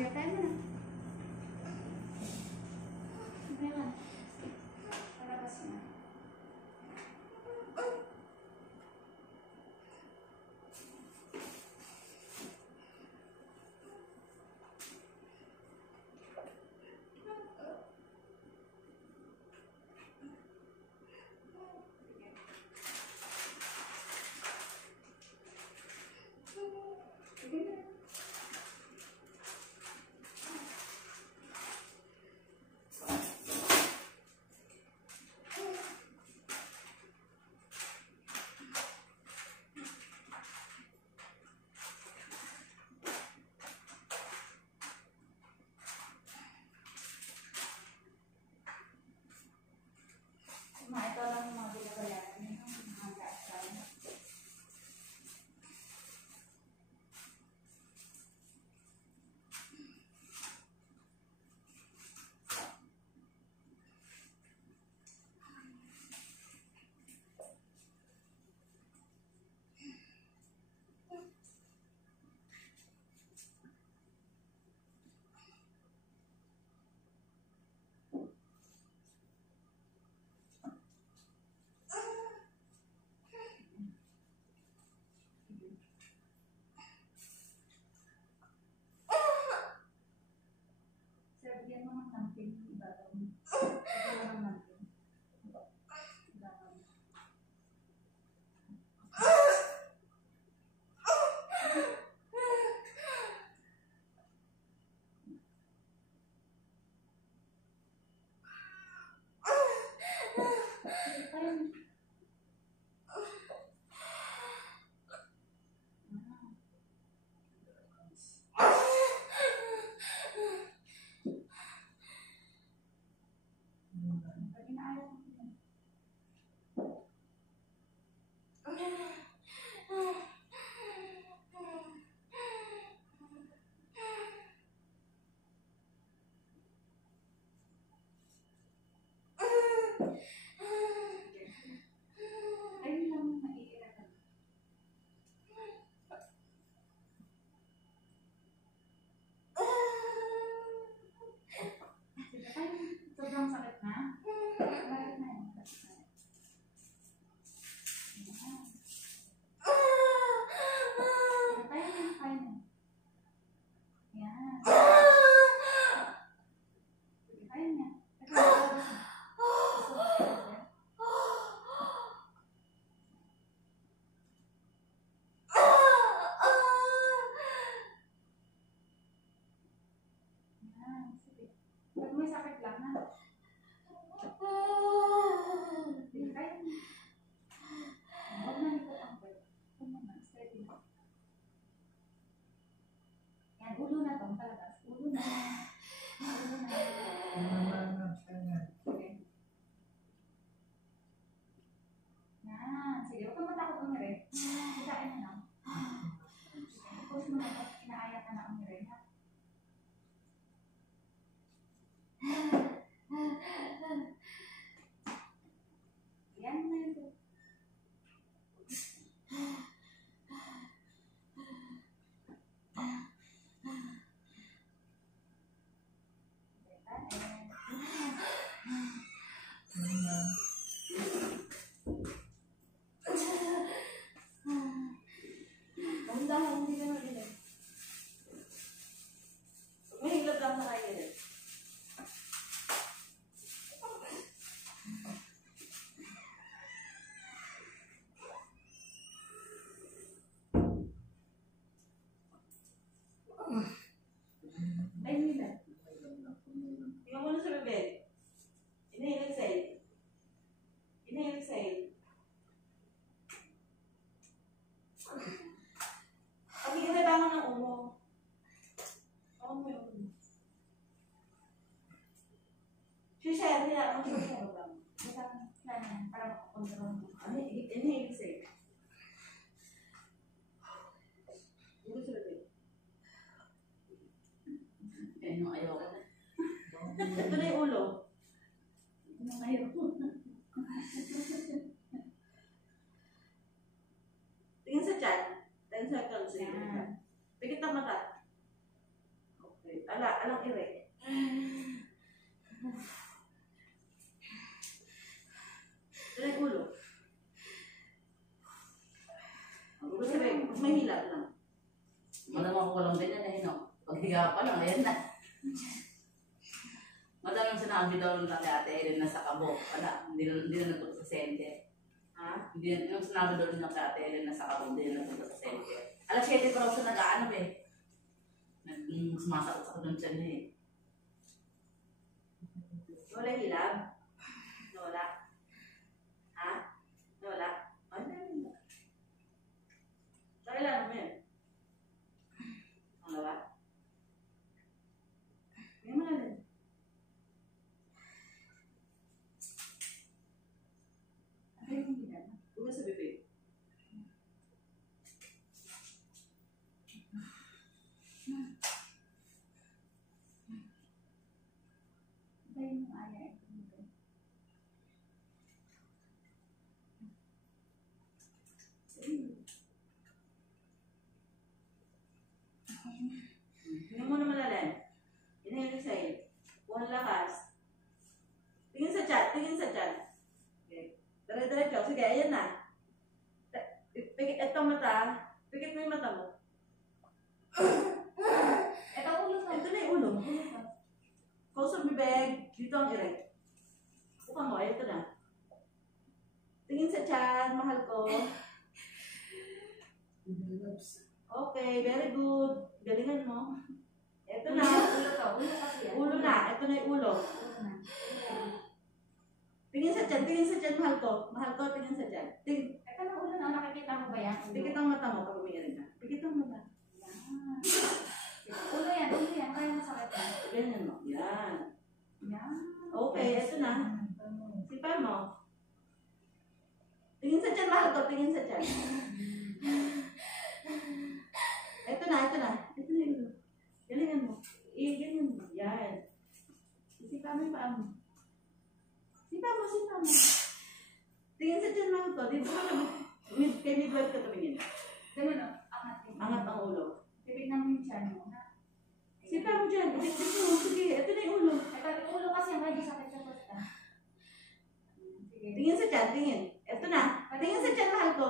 Sige, tayo mo na. Tayo mo na. Palabas mo. Ito lang yung mga binabayaran nyo, mga gasal. Bigyan mo ng nampin yung iba daw. Bigyan mo ng nampin. Sobrang sakit na? Bakit na yun? May sakit lang na. Huwag na nito ang pwede. Steady na. Yan, ulo na itong palabas. Ulo na. Ulo na. Okay. Yan. Sige, huwag kang matakot umirin. Kitain mo lang. Push mo na ito. Inaaya ka na umirin. Yan na yun. Tingnan mo na sa bebe. Inhale, exhale. Inhale, exhale. Pag ikatabangan ng ulo. Tawag mo yung ulo. Share, kaya ang share lang. Para makakontrol mo. Inhale, exhale. Ulo sa bebe. Ayaw ko na. Ito na yung ulo. Ayaw ko na. Tingin sa chan. 10 seconds. Pikit ang mata. Okay. alang ire. Ito yung ulo. Ang ulo sabi, mas may hila lang. Madamang ko walang ganyan na hino. Paghiga pa lang, ayan na. Madamang sinabi daw ng Ate Ellen na sa kabo. Hindi na nagpunta sa center. Ha? Yung sinabi daw ng Ate Ellen na sa kabo, hindi na nagpunta sa center. Alas 7 pa raw siya nag-ano eh. Sumasakot sa kudong tiyan niya eh. Wala hilab? Wala. Ha? Wala? Ano na? Kailan mo yan? Ang lawa? May mga lang. Ano yung hilab? Buka sa bibig. Ano yung aya? Tingnan mo na malalim. Inhale, exhale. Buwan lakas. Tingin sa chat, tingin sa chat. Okay. Dire-diretso. Sige, ayan na. Pikit itong mata. Pikit mo yung mata mo. Ito ulo to. Ito na yung ulo. Kausap bibig. Dito ang erect. Buka mo, ito na. Tingin sa chat, mahal ko. Okay, very good. Galingan mo. Ito na. Ulo to. Ulo kasi yan. Ulo na. Ito na yung ulo. Ulo na. Tingin sa chan, mahal ko. Mahal ko, tingin sa chan. Ito na ulo na. Nakikita mo ba yan? Ulo. Pikit ang mata mo pag umiirin ka. Pikit ang mata. Yan. Ulo yan. Ulo yan. Kaya masakit yan. Ganyan mo. Yan. Yan. Okay, ito na. Sipa mo. Tingin sa chan, mahal ko. Tingin sa chan. Ito na. Ito na yung ulo. Galingan mo. Ganyan mo. Yan. Sipa mo yung paa mo. Sipa mo. Tingin sa chan, mahal ko. Dito ka naman. Kay midwife ka tumingin. Ganun o. Angat yung Angat ang ulo. Titignan mo yung tiyan mo. Sipa mo dyan. Itiktik mo. Sige, ito na yung ulo. Ito yung ulo kasi ang medyo sakit sa pusta. Sige. Tingin sa chan, tingin. Ito na. Tingin sa chan, mahal ko.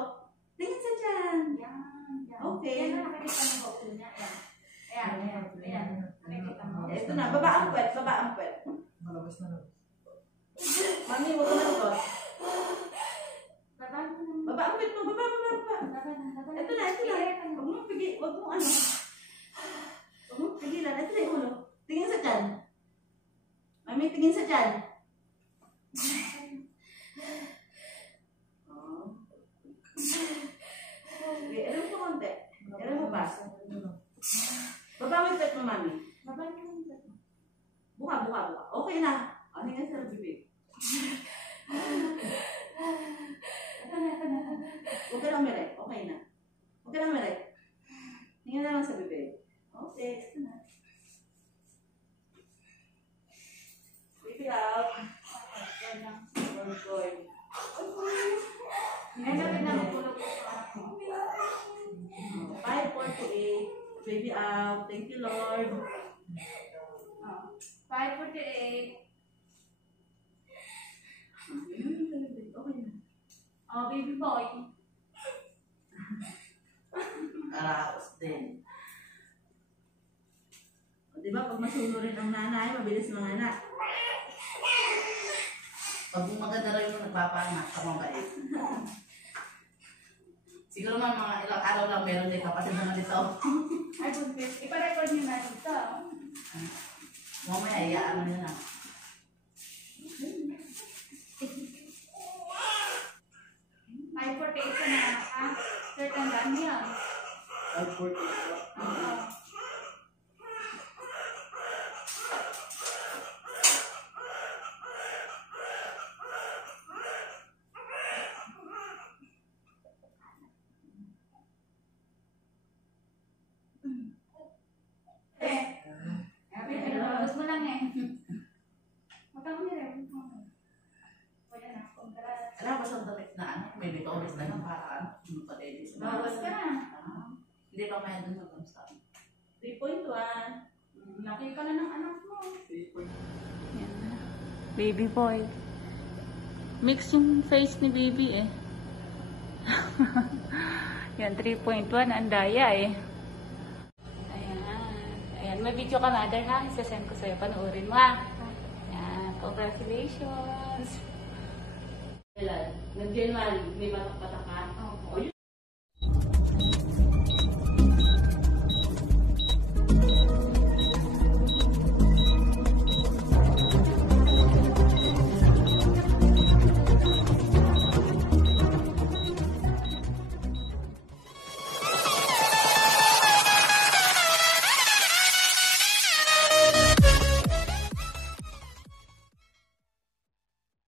Tingin sa chan. Yan. Okay. Yan na nakikita mo ba ulo niya? Ayan. Nakikita mo. Ito na. Baba ang puwet. Malabas na lang. Mami, huwag ka malikot. Baba mo. Baba ang puwet mo. Baba. Ito na. Huwag mong pigi. Huwag mong ano. Huwag mong pigilan. Ito na yung ulo. Tingin sa chan. Mami, tingin sa chan. Oh. Sige, alam ko konti. Alam mo pa. Baba mo yung puwet mo, mami. Baba mo. Buka. Okay na. Ano nga sa bibig? Ito na. Huwag ka lang merek. Okay na. Huwag ka lang merek. Tingnan na lang sa bibig. Okay. Ito na. Baby out. Good. Ngayon natin na magulog ko sa anak mo. 5, 4 to 8. Baby out. Thank you, Lord. 5:48. Okay na. Oh, baby boy. Karaos din. Di ba, pag masunurin ang nanay, mabilis mga anak. Pag maganda rin yung nagpapanak sa mabait. Siguro mga ilang araw lang meron din kapatid naman dito. Ay, buntis. Ipa-record niyo na dito. Mamaya, iyaan mo yun ah. Ay, 48 ka na, ha? Certain lang yan. 5:40. Oo. Pinapalabas mo lang eh. Magkakaroon niya rin. Wala na. Congrats. Alam mo sa damit na ano, may bitoris na ng paraan. Ano pa din sa Bawas ka na. Hindi pa may doon sa 3.1. Laki ka na ng anak mo. 3.2. Yan na. Baby boy. Mix yung face ni baby eh. Yan, 3.1. Ang daya eh. Ayan. Ayan. May video ka, mother, ha? Isasend ko sa'yo. Panoorin mo, ha? Ayan. Congratulations. Kailan? Nag-January, may batak-batak ka? Oo.